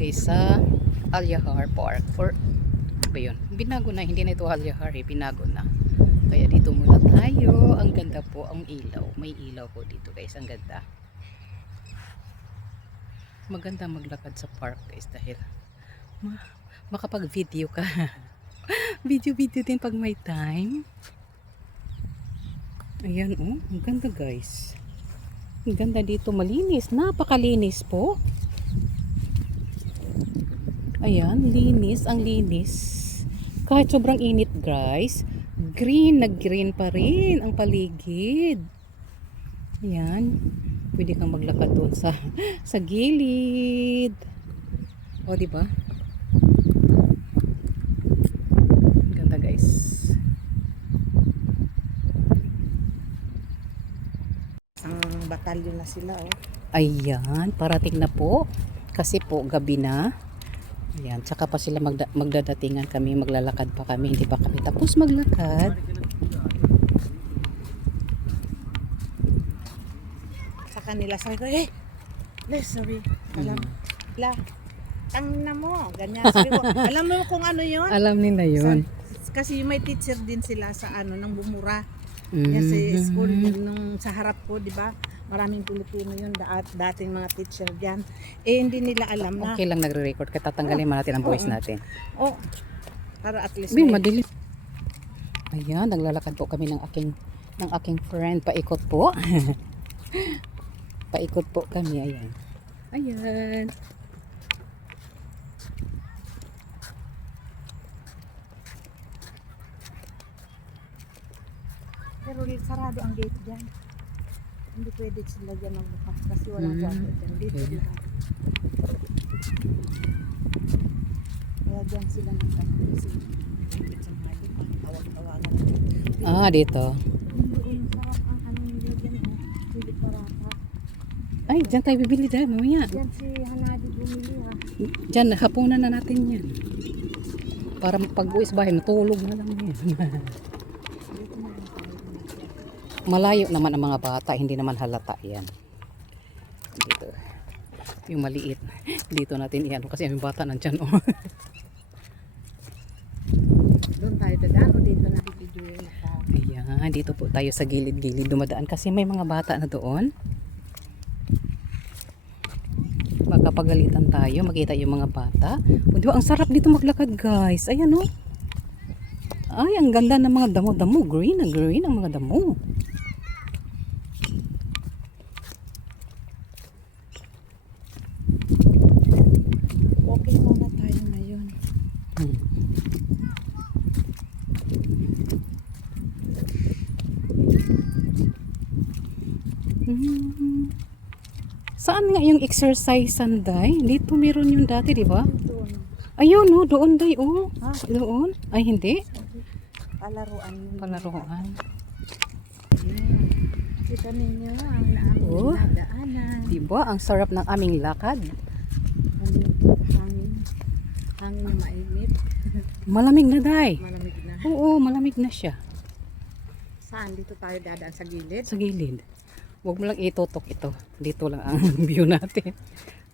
guys sa Al-Yahar Park for ba yun? Binago na, hindi na ito Al-Yahar eh, binago na. Kaya dito muna tayo. Ang ganda po ang ilaw. May ilaw po dito guys, ang ganda. Maganda maglakad sa park guys dahil makapag video ka. Video din pag may time. Ayan oh, ang ganda guys. Ang ganda dito, malinis, napakalinis po. Ayan, linis, ang linis. Kahit sobrang init guys, green, nag-green pa rin ang paligid. Ayan, pwede kang maglakad doon sa gilid. O, diba? Ganda guys. Ang batalyon na sila oh. Ayan, parating na po. Kasi po, gabi na. Ayan, tsaka pa sila magdadatingan kami, maglalakad pa kami, hindi pa kami tapos maglakad. Sa kanila sabi ko, sorry. Alam na mo, ganyan. Sabi ko, alam mo kung ano yun? Alam nila yun. Kasi may teacher din sila sa ng Bumura. Yan sa school, nung sa harap ko, di ba? Maraming Pilipino yun, dating mga teacher dyan. Hindi nila alam na. Okay lang nagre-record, kaya tatanggalin natin ang voice natin. Oh, para at least Madilim. Ayan, naglalakad po kami ng aking friend. Paikot po. Paikot po kami, ayan. Ayan. Pero sarado ang gate dyan. Hindi pwede sila dyan magbukas kasi walang kwarto dyan. Dito dito. Kaya dyan sila magbukas. Ah, dito. Doon sarap ang ano nila dyan. Bili parata. Ay, dyan tayo bibili dyan, mamaya. Dyan si Hanadi bumili ha. Dyan, hapunan na natin yan. Para pag-uwi sa bahay, natulog na lang yan. Malayo naman ang mga bata, hindi naman halata yan. Dito. Yung maliit. Dito natin iyan kasi yung bata nandyan. Oh. Doon tayo dadaan o dito na video yun. Ayan, dito po tayo sa gilid-gilid dumadaan kasi may mga bata na doon. Magkapagalitan tayo, makita yung mga bata. O, diba, ang sarap dito maglakad guys. Ayan oh. Ay, ang ganda ng mga damo-damo. Green na green ang mga damo. Walking muna tayo ngayon. Saan nga yung exercise sanday? Dito meron yung dati, di ba? Doon. Ayun, no, doon day, oh. Ha? Doon. Ay, hindi. Palaruan yun. Palaruan. Kita ninyo ang naaming Oh. nadaanan. Di ba? Ang sarap ng aming lakad. Hangin. Hangin na mainit. Malamig na, day. Malamig na. Oo, malamig na siya. Saan? Dito tayo dadaan sa gilid? Sa gilid. Huwag mo lang itutok ito. Dito lang ang view natin.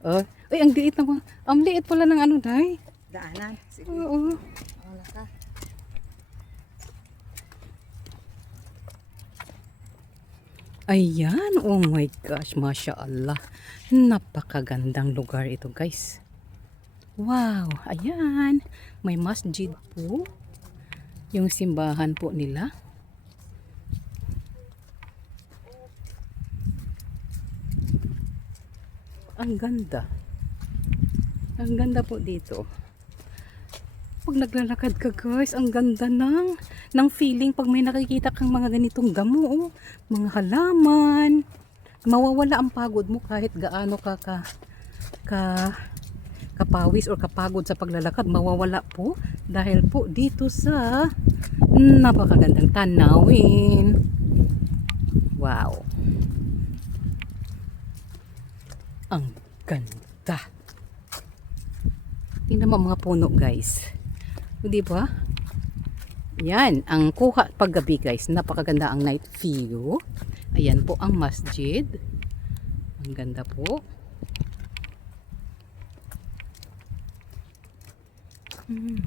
Oh. Ay, ang liit naman. Ang liit pala ng ano, day. Daanan. Sige. Oo. Wala ka. Ayan. Oh my gosh. Masya Allah. Napakagandang lugar ito, guys. Wow. Ayan. May masjid po. Yung simbahan po nila. Ang ganda. Ang ganda po dito. Pag naglalakad ka guys, ang ganda ng feeling pag may nakikita kang mga ganitong damo, oh. Mga halaman. Mawawala ang pagod mo kahit gaano ka kapawis or kapagod sa paglalakad. Mawawala po dahil po dito sa napakagandang tanawin. Wow. Ang ganda. Tingnan mo ang mga puno guys. O, diba? Yan, ang kuha paggabi guys. Napakaganda ang night view. Ayan po ang masjid. Ang ganda po. Mm.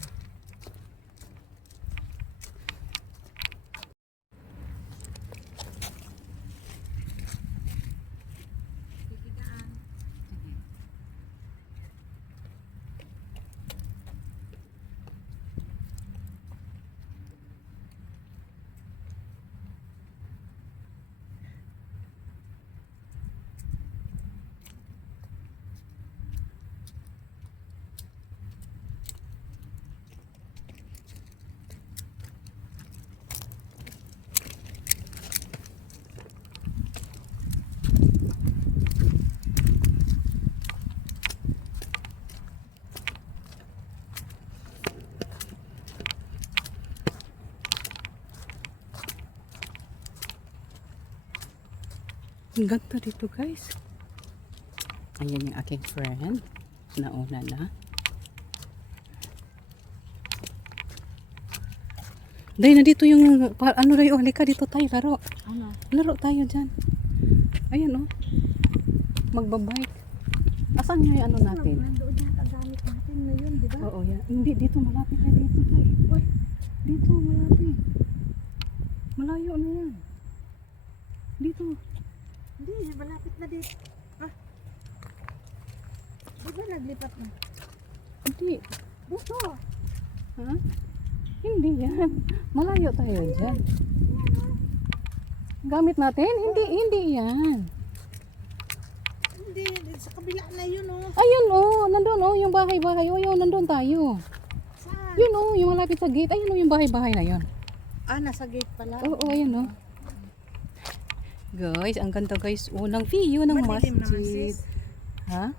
Ang ganda dito guys. Ayan yung aking friend. Nauna na. Dahil nandito yung, ano rin, oh, halika dito tayo, laro. Ano? Laro tayo dyan. Ayan oh. Magbabike. Asan yung ano natin? Nandoon yan ang gamit natin ngayon, di ba? Oo, yan. Hindi, dito malapit na dito tayo. Uy, dito malapit. Malayo na yan. Dito. Hindi, malapit na dito. Ah. Di ba naglipat na? Hindi. Dito. Ha? Hindi yan. Malayo tayo dyan. Gamit natin? Hindi yan. Hindi, sa kabila na yun oh. Ayun oh, nandun oh, yung bahay-bahay. Oh, yun, nandun tayo. Saan? Yun oh, yung malapit sa gate. Ayun oh, yung bahay-bahay na yun. Ah, nasa gate pala. Oo, ayun oh. Guys, ang ganda guys. Unang view ng Madilim naman, masjid. sis. Ha?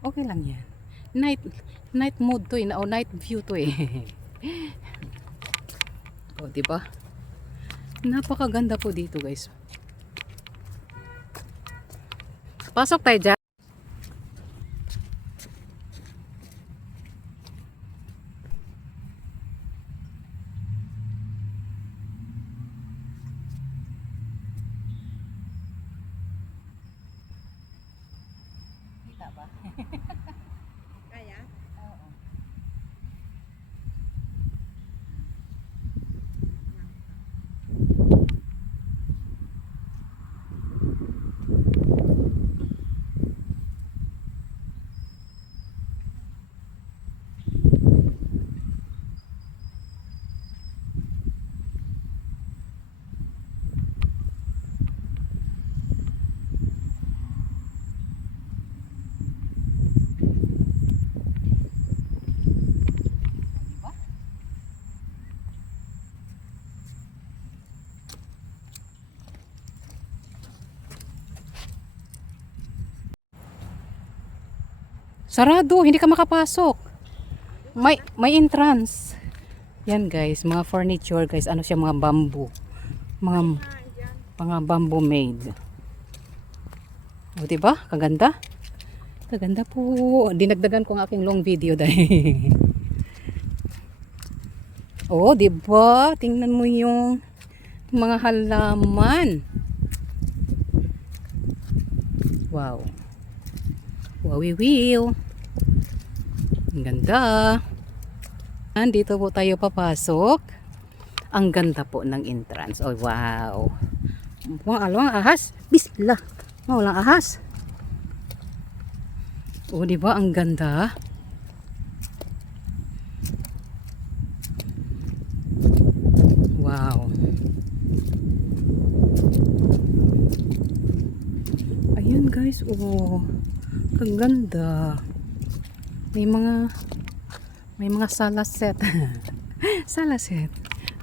Okay lang yan. Night mode to eh. O night view to eh. O, diba? Napakaganda po dito guys. Pasok tayo dyan. Kita ba? Kaya? Oo. Sarado, hindi ka makapasok. May entrance. Yan guys, mga furniture guys, ano siya, mga bamboo. Mga bamboo made. O diba? Kaganda? Kaganda po. Dinagdagan ko ang aking long video dahil. Oh, diba? Tingnan mo yung mga halaman. Wow. Wawiwiw. Ang ganda. Dito po tayo papasok. Ang ganda po ng entrance. Oh, wow. Walang ahas. Bismillah. Walang ahas. Oh, di ba ang ganda? Wow. Ayan guys, oh. Kaganda. May mga sala set. Sala set.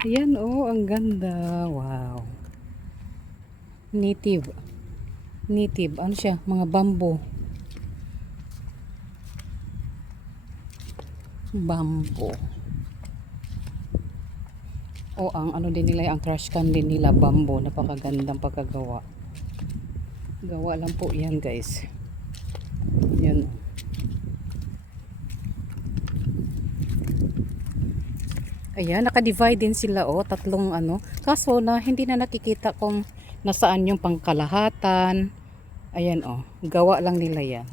Ayan oh, ang ganda. Wow. Native. Ano siya? Mga bamboo. Bamboo. O ang ano din nila, ang trash can din nila, bamboo. Napakagandang pagkagawa. Gawa lang po yan guys. Yan. Ayan, naka-divide din sila oh, tatlong ano. Kaso na hindi na nakikita kung nasaan yung pangkalahatan. Ayan oh, gawa lang nila yan.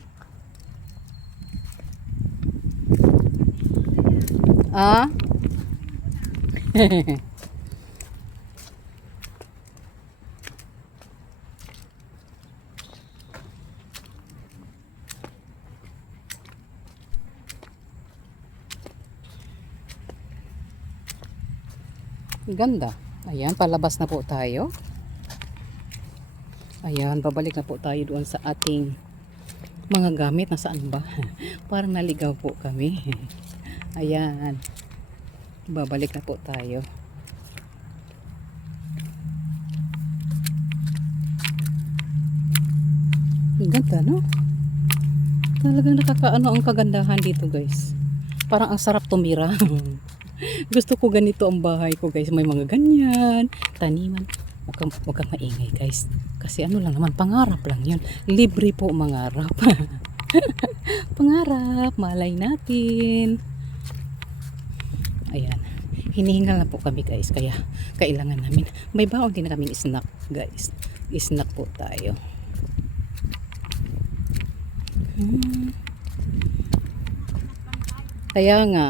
Ah? Ganda. Ayan, palabas na po tayo. Ayan, babalik na po tayo doon sa ating mga gamit. Nasaan ba? Parang naligaw po kami. Ayan. Babalik na po tayo. Ang ganda, no? Talagang nakakaano ang kagandahan dito, guys. Parang ang sarap tumira. Gusto ko ganito ang bahay ko, guys. May mga ganyan, taniman. Huwag kang maingay, guys. Kasi ano lang naman, pangarap lang yun. Libre po mangarap. Pangarap, malay natin. Ayan. Hinihingal na po kami, guys. Kaya kailangan namin. May baon din na kaming snack, guys. Snack po tayo. Kaya nga,